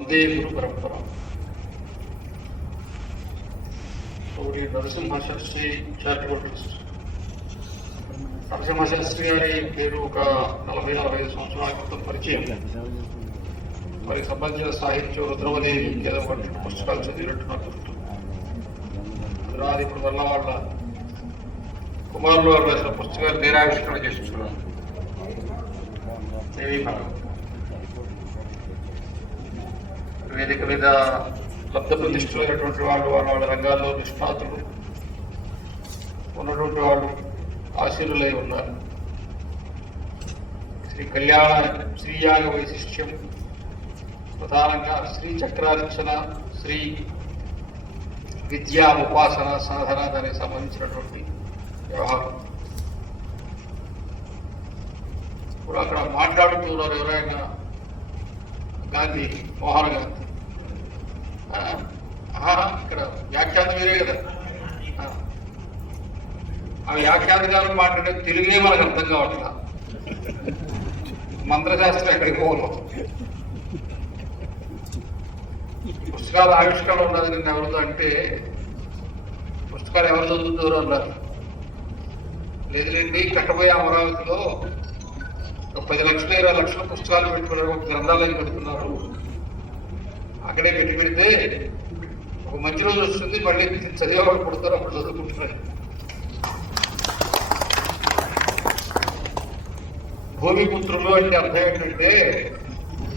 వందే గురు పరంపర. Narasimha Shastri charitable trust. Narasimha Shastri గారి పేరు ఒక 40-45 సంవత్సరాల క్రితం పరిచయం. మరి సంబంధించిన సాహిత్యం రుద్రమదేవి ఏదో పుస్తకాలు చదివినట్టు నాకు గుర్తు. అది ఇప్పుడు వల్ల వాళ్ళ కుమారులు వాళ్ళు రాసిన పుస్తకాలు నేరావిష్కరణ చేస్తున్నారు. వేదిక మీద లబ్ధ ప్రతిష్ఠులైనటువంటి వాళ్ళు వాళ్ళ రంగాల్లో నిష్ణాతులు ఉన్నటువంటి వాళ్ళు ఆశీర్వులై ఉన్నారు. శ్రీయాగ వైశిష్ట్యం ప్రధానంగా శ్రీ చక్రార్చన, శ్రీ విద్యా ఉపాసన సాధన దానికి సంబంధించినటువంటి వ్యవహారం. ఇప్పుడు అక్కడ మాట్లాడుతున్నారు ఎవరైనా గాంధీ, మోహన్ గాంధీ. ఇక్కడ వ్యాఖ్యానం వేరే కదా. ఆ వ్యాఖ్యానకారులు మాట్లాడే తెలుగే మనకు అర్థం కావట్లా. మంత్రశాస్త్రం ఎక్కడికి పోవాలి. పుస్తకాల ఆవిష్కరణ ఉన్నది. నిన్న ఎవరితో అంటే పుస్తకాలు ఎవరు చదువుతారు అన్నారు. లేదులేండి, కట్టబోయే అమరావతిలో 10 లక్షలు 20 లక్షల పుస్తకాలు పెట్టుకున్నారు, గ్రంథాలయం పెడుతున్నారు. అక్కడే పెడితే ఒక మంచి రోజు వస్తుంది, మళ్ళీ చదివేవాళ్ళు పుడతారు, అప్పుడు చదువుకుంటున్నారు. భూమిపుత్రులు అంటే అర్థం ఏంటంటే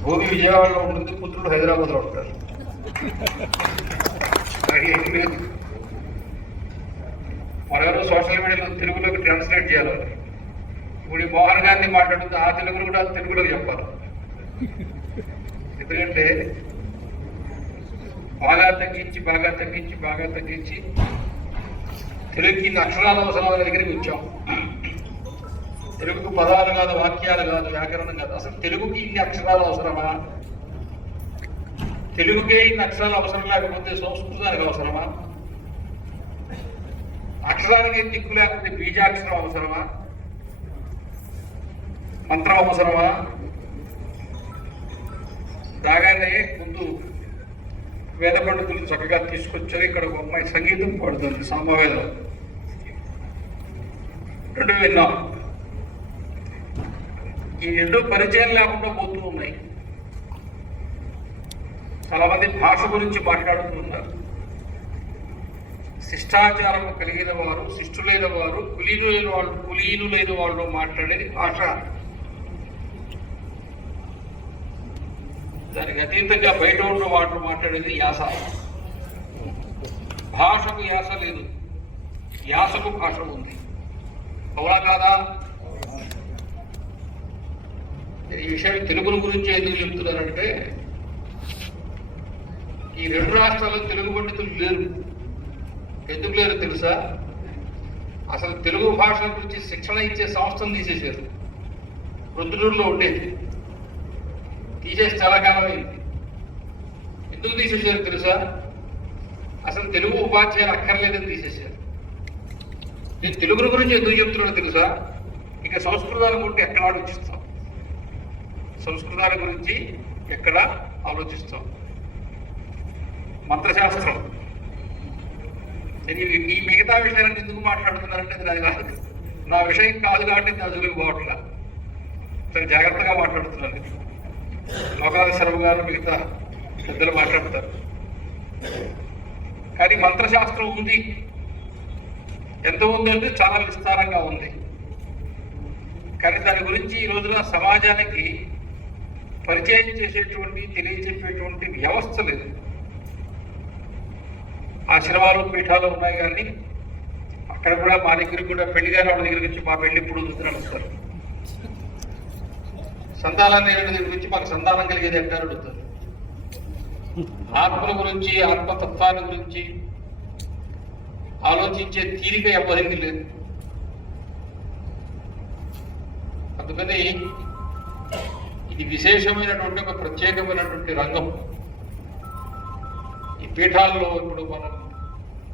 భూమి విజయవాడలో ఉంటుంది, పుత్రుడు హైదరాబాద్లో ఉంటారు. మరెవరో సోషల్ మీడియాలో తెలుగులోకి ట్రాన్స్లేట్ చేయాలి. ఇప్పుడు మోహన్ గాంధీ మాట్లాడుతుంది, ఆ తెలుగులో కూడా తెలుగులోకి చెప్పాలి. ఎందుకంటే బాగా తగ్గించి తెలుగుకి అక్షరాల అవసరాల దగ్గరికి వచ్చాం. తెలుగుకు పదాలు కాదు, వాక్యాలు కాదు, వ్యాకరణం కాదు. అసలు తెలుగుకి ఇన్ని అక్షరాలు అవసరమా? తెలుగుకే ఇన్ని అక్షరాలు అవసరం లేకపోతే సంస్కృతానికి అవసరమా? అక్షరానికి దిక్కు లేకపోతే బీజాక్షరం అవసరమా? మంత్రం అవసరమా? రాగానే ముందు వేద పండితులు చక్కగా తీసుకొచ్చారు. ఇక్కడ ఒక అమ్మాయి సంగీతం పాడుతుంది, సామవేదం. 2 విన్నాం. ఈ 2 పరిచయం లేకుండా పోతూ ఉన్నాయి. చాలా మంది భాష గురించి మాట్లాడుతున్నారు. శిష్టాచారం కలిగిన వారు, శిష్టులైన వారు, కులీనులైన వాళ్ళు మాట్లాడేది భాష. దానికి అతీతంగా బయట ఉన్న వాళ్ళు మాట్లాడేది యాస. భాషకు యాస లేదు, యాసకు భాష ఉంది. అవునా కాదా? ఈ విషయాన్ని తెలుగు గురించి ఎందుకు చెప్తున్నారంటే ఈ 2 రాష్ట్రాల్లో తెలుగు పండితులు లేరు. ఎందుకు లేరు తెలుసా? అసలు తెలుగు భాష గురించి శిక్షణ ఇచ్చే సంస్థను తీసేశారు. ప్రొద్దుటూరులో ఉండేది తీసేసి చాలా కాలం అయింది. ఎందుకు తీసేసారు తెలుసా? అసలు తెలుగు ఉపాధ్యాయులు అక్కర్లేదని తీసేశారు. నేను తెలుగు గురించి ఎందుకు చెప్తున్నాను తెలుసా? ఇక సంస్కృతాల గురించి ఎక్కడ ఆలోచిస్తాం? సంస్కృతాల గురించి ఎక్కడ ఆలోచిస్తాం? మంత్రశాస్త్రం. ఈ మిగతా విషయాలను ఎందుకు మాట్లాడుతున్నారంటే అది కాదు, నా విషయం కాదు కాబట్టి నా జోలికి పోవట్లా. చాలా జాగ్రత్తగా మాట్లాడుతున్నాను. లోకాల శర్మ గారు మిగతా పెద్దలు మాట్లాడతారు. కానీ మంత్రశాస్త్రం ఉంది. ఎంత ఉందంటే చాలా విస్తారంగా ఉంది. కానీ దాని గురించి ఈ రోజున సమాజానికి పరిచయం చేసేటువంటి, తెలియజెప్పేటువంటి వ్యవస్థ లేదు. ఆశ్రమాలు, పీఠాలు ఉన్నాయి, కానీ అక్కడ కూడా మా దగ్గరికి కూడా పెళ్లిగారి వాళ్ళ దగ్గర నుంచి మా పెళ్లి ఇప్పుడు చూస్తున్నాను వస్తారు. సంతానాన్ని దగ్గర గురించి మాకు సంతానం కలిగేది ఎట్లా అడుగుతారు. ఆత్మల గురించి, ఆత్మతత్వాన్ని గురించి ఆలోచించే తీరిక ఎవరికి లేదు. అందుకని ఇది విశేషమైనటువంటి ఒక ప్రత్యేకమైనటువంటి రంగం. ఈ పీఠాల్లో ఇప్పుడు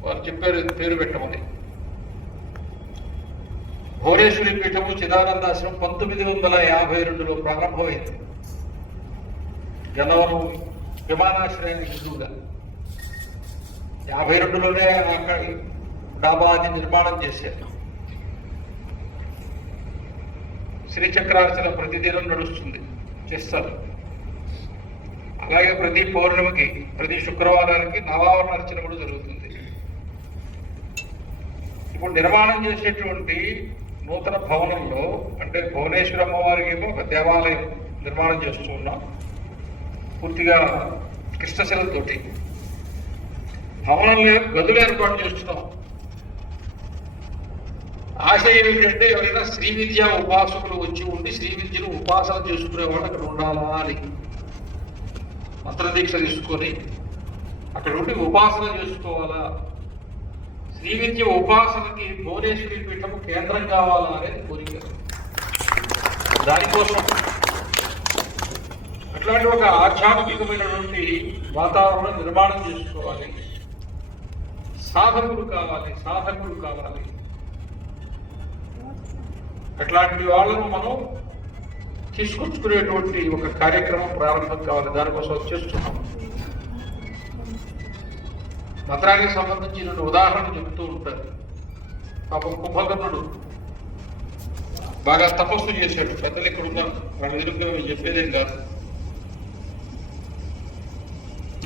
వారు చెప్పారు పేరు పెట్టమని. భోరేశ్వరి పీఠము చిదానందాశ్రమం 1952లో ప్రారంభమైంది. జనవరం విమానాశ్రయానికి ఎదురుగా 52లోనే అక్కడ డాబాని నిర్మాణం చేశారు. శ్రీచక్రార్చన ప్రతిదినం నడుస్తుంది, చేస్తారు. అలాగే ప్రతి పౌర్ణమికి, ప్రతి శుక్రవారానికి నవావరణ అర్చన కూడా జరుగుతుంది. ఇప్పుడు నిర్మాణం చేసేటువంటి నూతన భవనంలో, అంటే భువనేశ్వరి అమ్మవారికి ఏమో ఒక దేవాలయం నిర్మాణం చేస్తూ ఉన్నాం, పూర్తిగా కృష్ణశిలతోటి. భవనంలో గదులు ఏర్పాటు చేస్తున్నాం. ఆశ ఏమిటంటే ఎవరైనా శ్రీ విద్యా ఉపాసకులు వచ్చి ఉండి శ్రీ విద్యను ఉపాసన చేసుకునేవాడు అక్కడ ఉండాలా అని మంత్రదీక్ష తీసుకొని అక్కడ ఉండి ఉపాసన చేసుకోవాలా. శ్రీ విద్య ఉపాసనకి భువనేశ్వరి పీఠము కేంద్రం కావాలా అనేది కోరిక. దానికోసం అట్లాంటి ఒక ఆధ్యాత్మికమైనటువంటి వాతావరణం నిర్మాణం చేసుకోవాలి. సాధకులు కావాలి. అట్లాంటి వాళ్ళను మనం తీసుకొచ్చుకునేటువంటి ఒక కార్యక్రమం ప్రారంభం కావాలి. దానికోసం చేస్తున్నాం. మంత్రానికి సంబంధించిన ఉదాహరణలు చెబుతూ ఉంటారు. పాపం కుంభకర్ణుడు బాగా తపస్సు చేశాడు. పెద్దలు ఇక్కడ ఉన్నారు, వాళ్ళ ఎదురుగా చెప్పేదేం కాదు.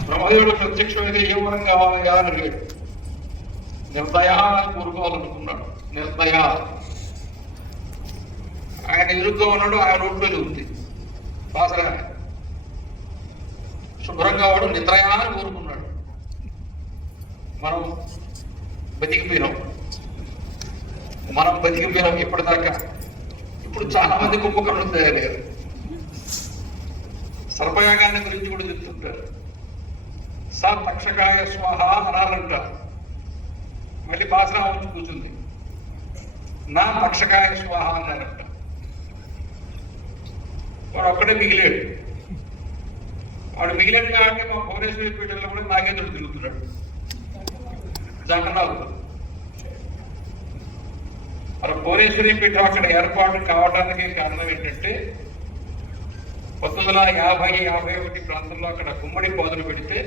బ్రహ్మదేవుడు ప్రత్యక్షమైతే ఏ వరం కావాలయా అని అడిగాడు. నిర్దయా అని కోరుకోవాలనుకున్నాడు. నిర్దయ ఆయన ఎదురుగా ఉన్నాడు, ఆయన రోడ్డు ఉంది బాసరా. శుభ్రంగా వాడు నిద్రయా అని కోరుకున్నాడు. మనం బతికిపోయినాం ఇప్పటిదాకా. ఇప్పుడు చాలా మంది కుంభకర్ణులు తయారయ్యారు. సర్పయాగాన్ని గురించి కూడా చెప్తుంటారు. సా తక్షకాయ స్వాహ అనాలంట. మళ్ళీ బాసరా వచ్చి కూర్చుంది, నా తక్షకాయ స్వాహ అన్నారంట. వాడు ఒక్కడే మిగిలాడు. వాడు మిగిలిన కాబట్టి మా భువనేశ్వరి పీఠంలో కూడా నాగేంద్రుడు తిరుగుతున్నాడు జంటనాలు. మరి భువనేశ్వరి పీఠం అక్కడ ఏర్పాటు కావడానికి కారణం ఏంటంటే 1950-51 ప్రాంతంలో అక్కడ గుమ్మడి పోదలు పెడితే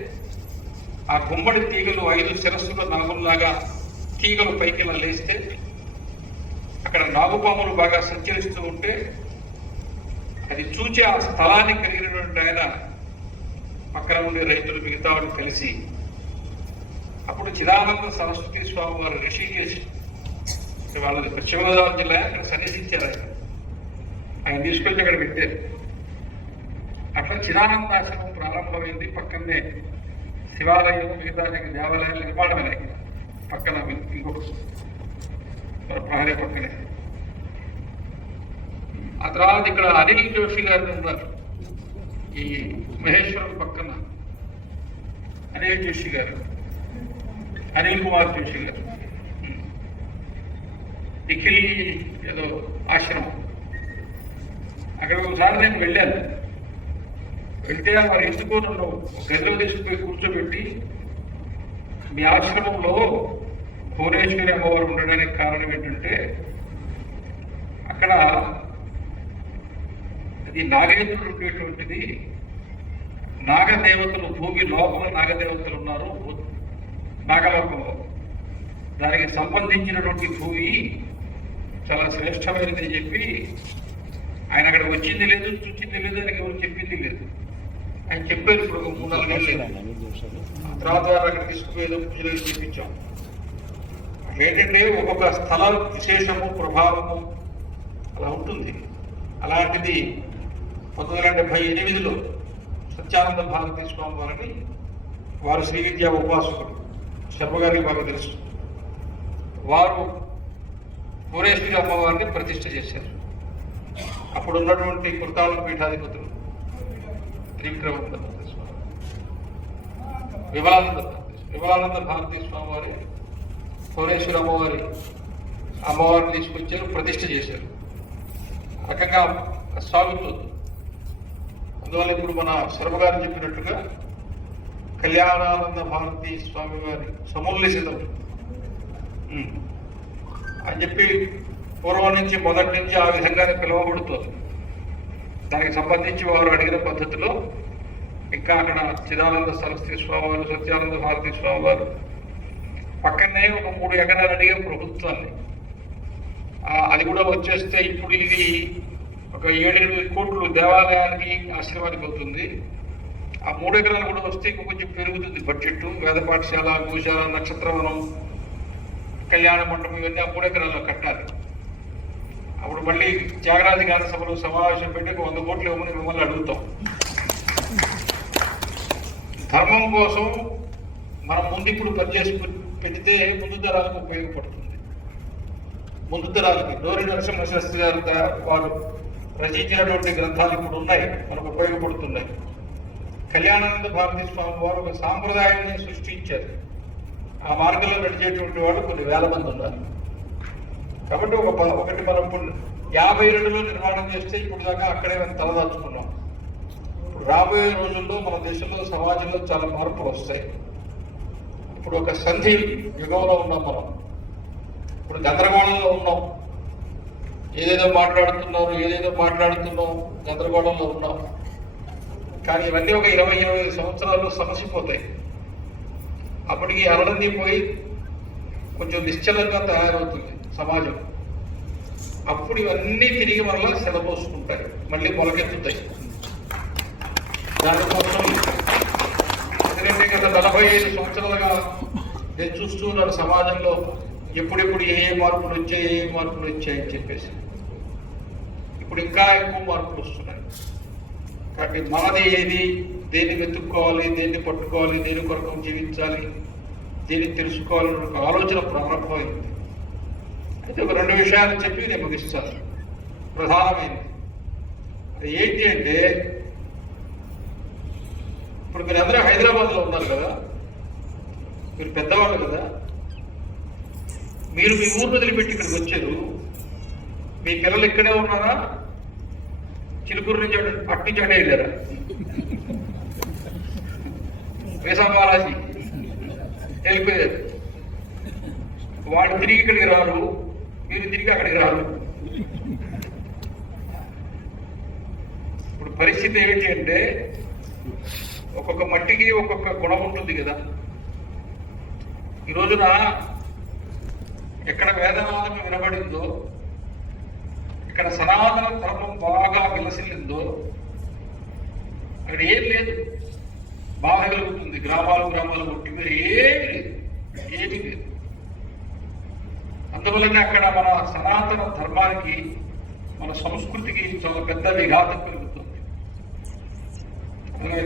ఆ గుమ్మడి తీగలు 5 శిరస్సుల నాగుల్లాగా తీగలు పైకి లేస్తే అక్కడ నాగుపాములు బాగా సంచరిస్తూ ఉంటే అది చూచి ఆ స్థలాన్ని కలిగినటువంటి ఆయన పక్కన ఉండే రైతులు మిగతా వాళ్ళు కలిసి అప్పుడు చిదానంద సరస్వతి స్వామి వారు రిషికేశ్, వాళ్ళది పశ్చిమ గోదావరి జిల్లా, అక్కడ సన్నిధించారు. ఆయన తీసుకొచ్చి అక్కడ పెట్టారు. అట్లా చిదానందాశ్రమం ప్రారంభమైంది. పక్కనే శివాలయం, మిగతా దేవాలయాలు నిర్మాణమైనాయి. పక్కన ఇంకొక ప్రహరీ పక్కనే. ఆ తర్వాత ఇక్కడ అనిల్ జోషి గారు ఉన్నారు. ఈ మహేశ్వరం పక్కన అనిల్ జోషి గారు, అనిల్ కుమార్ జోషి గారు, నిఖిల్ ఏదో ఆశ్రమం. అక్కడ ఒకసారి నేను వెళ్ళాను. వెళ్తే వారు ఎందుకు నన్ను గదిలో తీసుకుపోయి కూర్చోబెట్టి, మీ ఆశ్రమంలో భువనేశ్వరి అమ్మవారు ఉండడానికి కారణం ఏంటంటే అక్కడ అది నాగేంద్రుడు ఉండేటువంటిది. నాగదేవతలు భూమి లోపల నాగదేవతలు ఉన్నారు నాగలోకంలో. దానికి సంబంధించినటువంటి భూమి చాలా శ్రేష్టమైనది అని చెప్పి ఆయన అక్కడ వచ్చింది లేదు, చూసింది లేదు, ఆయనకి ఎవరు చెప్పింది లేదు. ఆయన చెప్పారు. ఇప్పుడు 3-4 నెలలు తర్వాత అక్కడ తీసుకుపోయేదో పూజలు చేయించాం. ఏంటంటే ఒక్కొక్క స్థలం విశేషము, ప్రభావము అలా ఉంటుంది. అలాంటిది 1978లో సత్యానంద భారతీ స్వామి వారిని, వారు శ్రీ విద్యా ఉపాసకుడు, శర్మగారికి బాగా తెలుసు, వారు భువనేశ్వరి అమ్మవారిని ప్రతిష్ఠ చేశారు. అప్పుడు ఉన్నటువంటి కృతాళ పీఠాధిపతులు త్రివిక్రమ స్వామి, విమలానంద భారతీ స్వామి వారి భువనేశ్వరి అమ్మవారిని తీసుకొచ్చారు, ప్రతిష్ఠ చేశారు. రకంగా సాగుతుంది. అందువల్ల ఇప్పుడు మన శర్మగారు చెప్పినట్టుగా కళ్యాణానంద భారతీ స్వామి వారి సముల్లిసితం అని చెప్పి పూర్వం నుంచి మొదటి నుంచి ఆ విధంగానే పిలువబడుతుంది. దానికి సంబంధించి వారు అడిగిన పద్ధతిలో ఇంకా అక్కడ చిదానంద సరస్వతి స్వామి వారు, సత్యానంద భారతీ స్వామి వారు, పక్కనే ఒక 3 ఎకరాలు అడిగే ప్రభుత్వాన్ని. అది కూడా వచ్చేస్తే ఇప్పుడు ఇది ఒక 7-8 కోట్లు దేవాలయానికి ఆశ్రమానికి అవుతుంది. ఆ 3 ఎకరాలు కూడా వస్తే ఇంకా కొంచెం పెరుగుతుంది బడ్జెట్. వేద పాఠశాల, గోశాల, నక్షత్రవనం, కళ్యాణ మండపం ఇవన్నీ ఆ 3 ఎకరాల్లో కట్టాలి. అప్పుడు మళ్ళీ త్యాగరాజ గాన సభలు సమావేశం పెట్టి 100 కోట్లు ఇవ్వమని మిమ్మల్ని అడుగుతాం. ధర్మం కోసం మనం ముందు ఇప్పుడు పనిచేసి పెడితే ముందు తరాలకు ఉపయోగపడుతుంది. ముందు తరాలకి డోరి నరసింహ శాస్త్రి గారు వారు రచించినటువంటి గ్రంథాలు ఇప్పుడు ఉన్నాయి, మనకు ఉపయోగపడుతున్నాయి. కళ్యాణానంద భారతీ స్వామి వారు ఒక సాంప్రదాయాన్ని సృష్టించారు. ఆ మార్గంలో నడిచేటువంటి వాళ్ళు కొన్ని వేల మంది ఉన్నారు. కాబట్టి ఒకటి మనం ఇప్పుడు 52లో నిర్మాణం చేస్తే ఇప్పుడు దాకా అక్కడే మనం తలదాచుకున్నాం. ఇప్పుడు రాబోయే రోజుల్లో మన దేశంలో, సమాజంలో చాలా మార్పులు వస్తాయి. ఇప్పుడు ఒక సంధి యుగంలో ఉన్నాం మనం. ఇప్పుడు గందరగోళంలో ఉన్నాం. ఏదేదో మాట్లాడుతున్నాం, గందరగోళంలో ఉన్నాం. కానీ ఇవన్నీ ఒక 20-25 సంవత్సరాల్లో సమసిపోతాయి. అప్పటికి అరడంది పోయి కొంచెం నిశ్చలంగా తయారవుతుంది సమాజం. అప్పుడు ఇవన్నీ తిరిగి మరలా సెలబోసుకుంటాయి, మళ్ళీ మొలకెత్తుతాయి. దానికోసం ఎందుకంటే గత 45 సంవత్సరాలుగా నేను చూస్తూ ఉన్నాను సమాజంలో ఎప్పుడెప్పుడు ఏ మార్పులు వచ్చాయని చెప్పేసి. ఇప్పుడు ఇంకా ఎక్కువ మార్పులు వస్తున్నాయి. కాబట్టి మనది ఏది, దేన్ని వెతుక్కోవాలి, దేన్ని పట్టుకోవాలి, దేని కొరకు జీవించాలి, దేన్ని తెలుసుకోవాలని ఒక ఆలోచన ప్రారంభమైంది. అయితే ఒక 2 విషయాలు చెప్పి నేను ముగిస్తాను. ప్రధానమైనది ఏంటి అంటే, ఇప్పుడు మీరు అందరూ హైదరాబాద్లో ఉన్నారు కదా, మీరు పెద్దవాళ్ళు కదా, మీరు మీ ఊరు వదిలిపెట్టి ఇక్కడికి వచ్చారు. మీ పిల్లలు ఇక్కడే ఉన్నారా? చిలుకూరు నుంచి అట్నుంచి అటే వెళ్ళారా? వేసంబాలాజీ వెళ్ళిపోయారు. వాళ్ళు తిరిగి ఇక్కడికి రారు, మీరు తిరిగి అక్కడికి రారు. ఇప్పుడు పరిస్థితి ఏంటి అంటే, ఒక్కొక్క మట్టికి ఒక్కొక్క గుణం ఉంటుంది కదా. ఈ రోజున ఎక్కడ వేదనాదం వినబడిందో, ఇక్కడ సనాతన ధర్మం బాగా విలసిల్లిందో అక్కడ ఏం లేదు, బాగా కలుగుతుంది. గ్రామాలు కొట్టి మీరు ఏమీ లేదు. అందువల్లనే అక్కడ మన సనాతన ధర్మానికి, మన సంస్కృతికి చాలా పెద్ద విఘాతం కలుగుతుంది.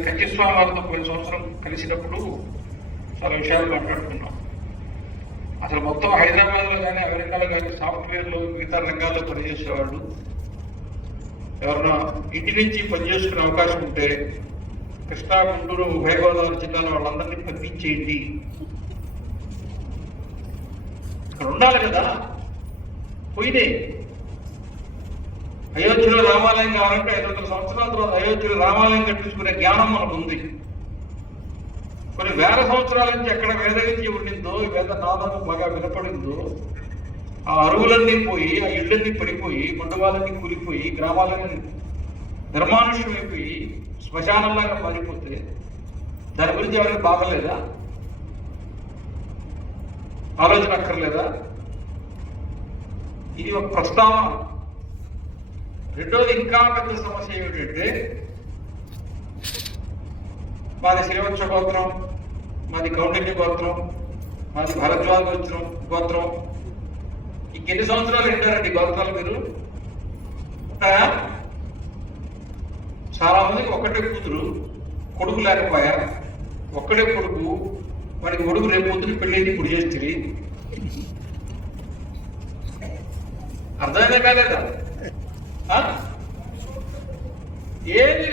కంచిస్వామి వారితో పోయిన సంవత్సరం కలిసినప్పుడు చాలా విషయాలు మాట్లాడుకున్నాం. అసలు మొత్తం హైదరాబాద్లో కానీ, అమెరికాలో కానీ, సాఫ్ట్వేర్లో, మిగతా రంగాల్లో పనిచేసేవాళ్ళు ఎవరన్నా ఇంటి నుంచి పనిచేసుకునే అవకాశం ఉంటే కృష్ణా, గుంటూరు, ఉభయ గోదావరి జిల్లాలో వాళ్ళందరినీ పంపించేయండి. ఇక్కడ ఉండాలి కదా. పోయినే అయోధ్యలో రామాలయం కావాలంటే 500 సంవత్సరాల తర్వాత అయోధ్యలో రామాలయం కట్టించుకునే జ్ఞానం మనకు ఉంది. కొన్ని వేల సంవత్సరాల నుంచి ఎక్కడ వేదవిద్య ఉండిందో, ఈ వేద నాదము బాగా వినపడిందో, ఆ అరువులన్నీ పోయి, ఆ ఇళ్ళన్నీ పడిపోయి, మండపాలన్నీ కూలిపోయి, గ్రామాలన్నీ నిర్మానుష్యమైపోయి శ్మశానంలాగా మారిపోతే దాని గురించి ఎవరైనా బాగలేదా? ఆలోచన అక్కర్లేదా? ఇది ఒక ప్రస్తావన. రెండోది ఇంకా పెద్ద సమస్య ఏమిటంటే, మాది శ్రీవంశ గోత్రం, మాది కౌండిన్య గోత్రం, మాది భరద్వాజ గోత్రం. ఇంకెన్ని సంవత్సరాలు ఉంటారండి గోత్రాలు మీరు? చాలా మందికి ఒక్కటే కూతురు, కొడుకు లేకపోయా, ఒక్కడే కొడుకు, వాడికి కొడుకు రేపు పొద్దున పెళ్ళి ఇప్పుడు చేస్తుంది. అర్థమైనా కాలేదా? ఏది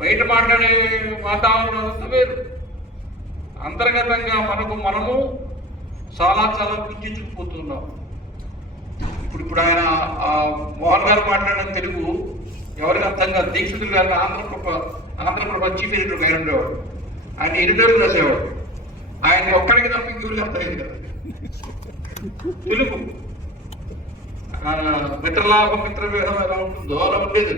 బయట మాట్లాడే వాతావరణం అంతా వేరు. అంతర్గతంగా మనము చాలా కుంచుకుపోతున్నాం. ఇప్పుడు ఆయన మోహన్ గారు మాట్లాడిన తెలుగు ఎవరికి అర్థం కాదు. దీక్షితులు గారు ఆంధ్రప్రభ చీఫ్ ఎడిటర్ గారు ఉండేవాడు. ఆయన ఎడిటర్ రాసేవాడు. ఆయన ఒక్కడికి తప్ప ఇంకొకరికి అర్థమైంది కదా తెలుగు. మిత్రలాభం, మిత్రభేదం ఎలా ఉంటుందో అలా ఉండేది.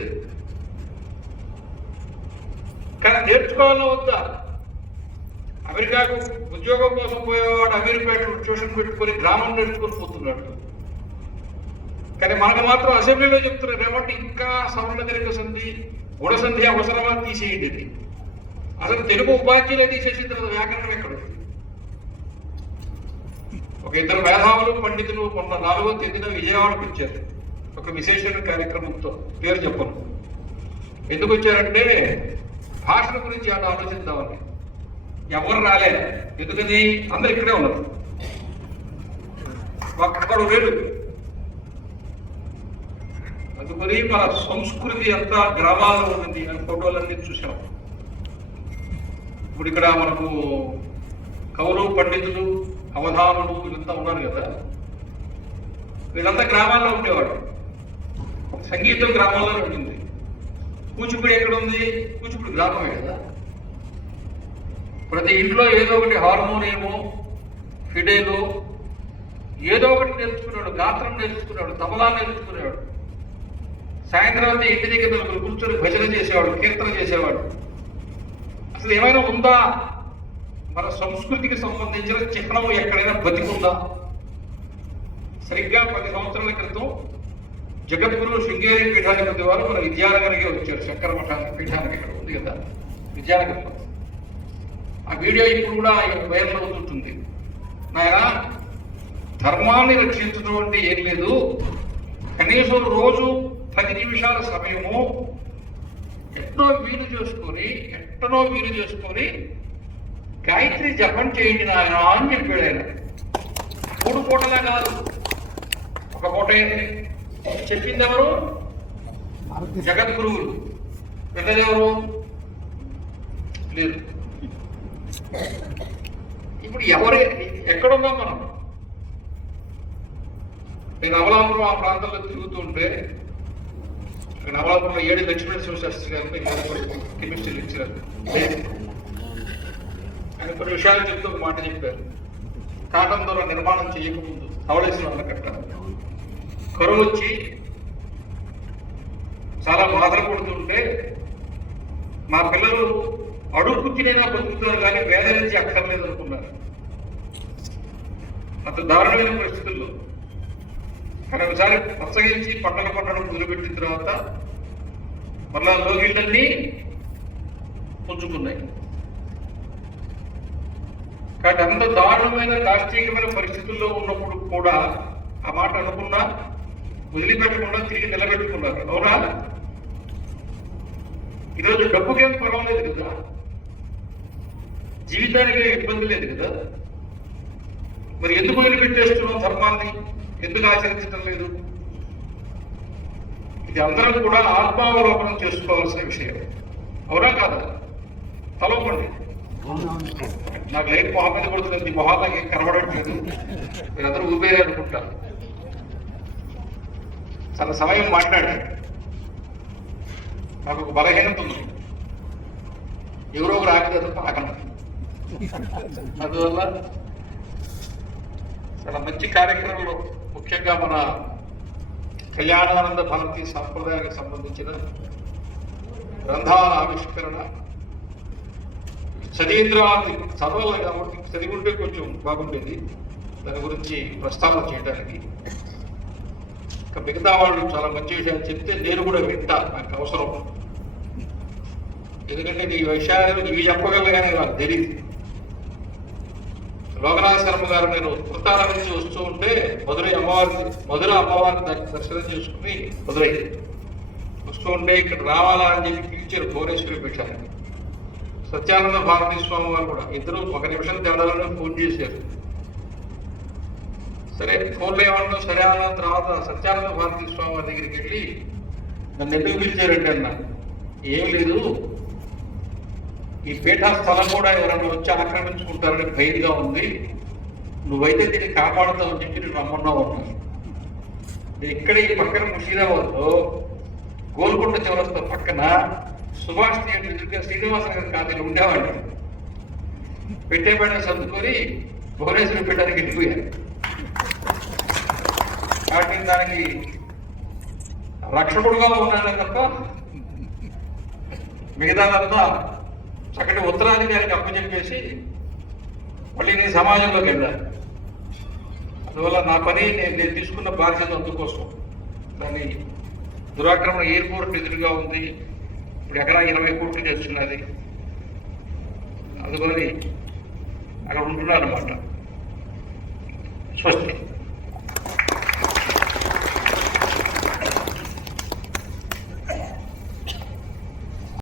ఆయన నేర్చుకోవాలో వద్దా? అమెరికాకు ఉద్యోగం కోసం పోయేవాడు అమీర్పేట ట్యూషన్ పెట్టుకొని గ్రామం నేర్చుకొని పోతున్నాడు. కానీ మనకు మాత్రం అసెంబ్లీలో చెప్తున్నారు ఏమంటే ఇంకా సవర్ణ సంధి గుణసంధి అవసరమా తీసేయండి అది. అసలు తెలుగు ఉపాధ్యాయులే తీసేసిన తర్వాత వ్యాకరణం ఎక్కడ? ఒక ఇద్దరు మేధావులు పండితులు మొన్న 4వ తేదీన విజయవాడకు వచ్చారు ఒక విశేషమైన కార్యక్రమంతో. పేరు చెప్పను. ఎందుకు వచ్చారంటే భాషల గురించి అలా ఆలోచిద్దామని. ఎవరు రాలేదు. ఎందుకని? అందరు ఇక్కడే ఉన్నారు. ఒక్కడు లేడు. అందుకని మన సంస్కృతి అంతా గ్రామాల్లో ఉంది అని ఫోటోలన్నీ చూసాం. ఇప్పుడు ఇక్కడ మనకు కవులు పండితులు అవధానులు వీళ్ళంతా ఉన్నారు కదా, వీళ్ళంతా గ్రామాల్లో ఉండేవాడు. సంగీతం గ్రామాల్లో ఉంటుంది. కూచిపూడి ఎక్కడ ఉంది? కూచిపూడి గ్రామమే కదా. ప్రతి ఇంట్లో ఏదో ఒకటి హార్మోనియము ఫిడేలు ఏదో ఒకటి నేర్చుకున్నాడు. గాత్రం నేర్చుకున్నాడు, తబలా నేర్చుకునేవాడు. సాయంత్రం అంతా ఇంటి దగ్గర కూర్చొని భజన చేసేవాడు, కీర్తన చేసేవాడు. అసలు ఏమైనా ఉందా మన సంస్కృతికి సంబంధించిన చిహ్నం ఎక్కడైనా బతికుందా? సరిగ్గా 10 సంవత్సరాల క్రితం జగద్గురు శృంగేరి పీఠాధిపతి వారు మన విద్యానగర్కి వచ్చారు. శంకర మఠానికి పీఠానికి ఇక్కడ ఉంది కదా విద్యానగర్లో. ఆ వీడియో ఇప్పుడు కూడా వైరల్ అవుతుంటుంది. నాయన, ధర్మాన్ని రక్షించడం అంటే ఏం లేదు, కనీసం రోజు 10 నిమిషాల సమయము ఎట్టనో వీలు చేసుకొని గాయత్రి జపం చేయండి నాయన అని చెప్పాడు ఆయన. 3 పూటలా కాదు, ఒక పూట ఏంటి చెప్పింది ఎవరు? జగద్గురువులు. వెళ్ళదెవరు? లేదు. ఇప్పుడు ఎక్కడున్నాం మనం? నేను అమలాపురం ఆ ప్రాంతంలో తిరుగుతుంటే అమలాపురంలో 7 లక్ష్మీనరసింహ శాస్త్రి గారు కెమిస్ట్రీ లెక్చరర్. ఆయన కొన్ని విషయాలు చెప్తూ ఒక మాట చెప్పారు. కాటన్ ద్వారా నిర్మాణం చేయకముందు ధవళేశ్వరం అన్నకట్ట కరువు వచ్చి చాలా బాధలు పడుతుంటే మా పిల్లలు అడుగు తినేనా బతుకుతున్నారు కానీ వేద నుంచి అక్కర్లేదు అనుకున్నారు. అంత దారుణమైన పరిస్థితుల్లో కానీ ఒకసారి పచ్చగించి పంటలు పంటడం మొదలుపెట్టిన తర్వాత మళ్ళా లోగిళ్ళన్నీ పుంజుకున్నాయి. కాబట్టి అంత దారుణమైన రాష్ట్రీయమైన పరిస్థితుల్లో ఉన్నప్పుడు కూడా ఆ మాట అనుకున్నా వదిలిపెట్టకుండా తిరిగి నిలబెట్టుకున్నారు. అవునా? ఈరోజు డబ్బుకేం పర్వాలేదు కదా, జీవితానికి ఇబ్బంది లేదు కదా, మరి ఎందుకు వదిలిపెట్టేస్తున్నాం ధర్మాన్ని? ఎందుకు ఆచరించడం లేదు? ఇది అందరం కూడా ఆత్మావలోకనం చేసుకోవాల్సిన విషయం. అవునా కాదా? తలవండి. నాకు లైట్ మొహం మీద పడుతుంది, మొహాల్లో ఏం కనబడట్లేదు, మీరందరూ ఊపేయాలి అనుకుంటారు. చాలా సమయం మాట్లాడారు. నాకు ఒక బలహీనత ఉంది, ఎవరో ఒకరు ఆగితే పాకన. అందువల్ల చాలా మంచి కార్యక్రమంలో ముఖ్యంగా మన కళ్యాణానంద భారతీ సంప్రదాయానికి సంబంధించిన గ్రంథాల ఆవిష్కరణ చదీంద్రాన్ని చదవాలి కాబట్టి చదివి ఉంటే కొంచెం బాగుండేది దాని గురించి ప్రస్తావన చేయడానికి. మిగతా వాళ్ళు చాలా మంచి విషయాలు చెప్తే నేను కూడా వింటా, నాకు అవసరం. ఎందుకంటే ఈ విషయాలు ఇవి చెప్పగలగానే నాకు తెలియదు. లోకనాథ శర్మ గారు నేను ఉత్తరాల నుంచి వస్తూ ఉంటే మధుర అమ్మవారిని దర్శనం చేసుకుని మధురై వస్తూ ఉంటే ఇక్కడ రావాలా అని చెప్పి పిలిచారు భువనేశ్వరి పీఠానికి. సత్యానంద భారతీ స్వామి వారు కూడా ఇద్దరు 1 నిమిషం తేడాలని ఫోన్ చేశారు. సరే ఫోన్లో ఏమన్నా సరే అన్న తర్వాత సత్యానంద భారతీ స్వామి వారి దగ్గరికి వెళ్ళి నన్ను ఎందుకు పిలిచారంటే అన్న, ఏం లేదు, ఈ పీఠా స్థలం కూడా ఎవరైనా వచ్చి ఆక్రమించుకుంటారని భయంగా ఉంది, నువ్వైతే దీన్ని కాపాడుతావని చెప్పి నేను రమ్మన్నావు అన్నాను. ఇక్కడ ఈ పక్కన ముషీరాబాద్లో గోల్కొండ చౌరస్తా పక్కన సుభాష్ థియేటర్ ఎదురుగా శ్రీనివాస గారి కాలనీలో ఉండేవాళ్ళు. పెట్టేపేట సర్దుకొని భువనేశ్వరి పెట్టడానికి వెళ్ళిపోయారు. కాబట్టి దానికి రక్షకుడుగా ఉన్నానే తప్ప మిగతాదంతా చక్కటి ఉత్తరాధికారికి అప్పచెప్పేసి మళ్ళీ నేను సమాజంలోకి వెళ్ళాను. అందువల్ల నా పని నేను తీసుకున్న బాధ్యత అందుకోసం. దాన్ని దురాక్రమణ ఎయిర్పోర్ట్ ఎదురుగా ఉంది, ఇప్పుడు ఎకరా 20 కోట్లు తెచ్చున్నది, అందుకని అక్కడ ఉంటున్నాను అన్నమాట. స్వస్తి.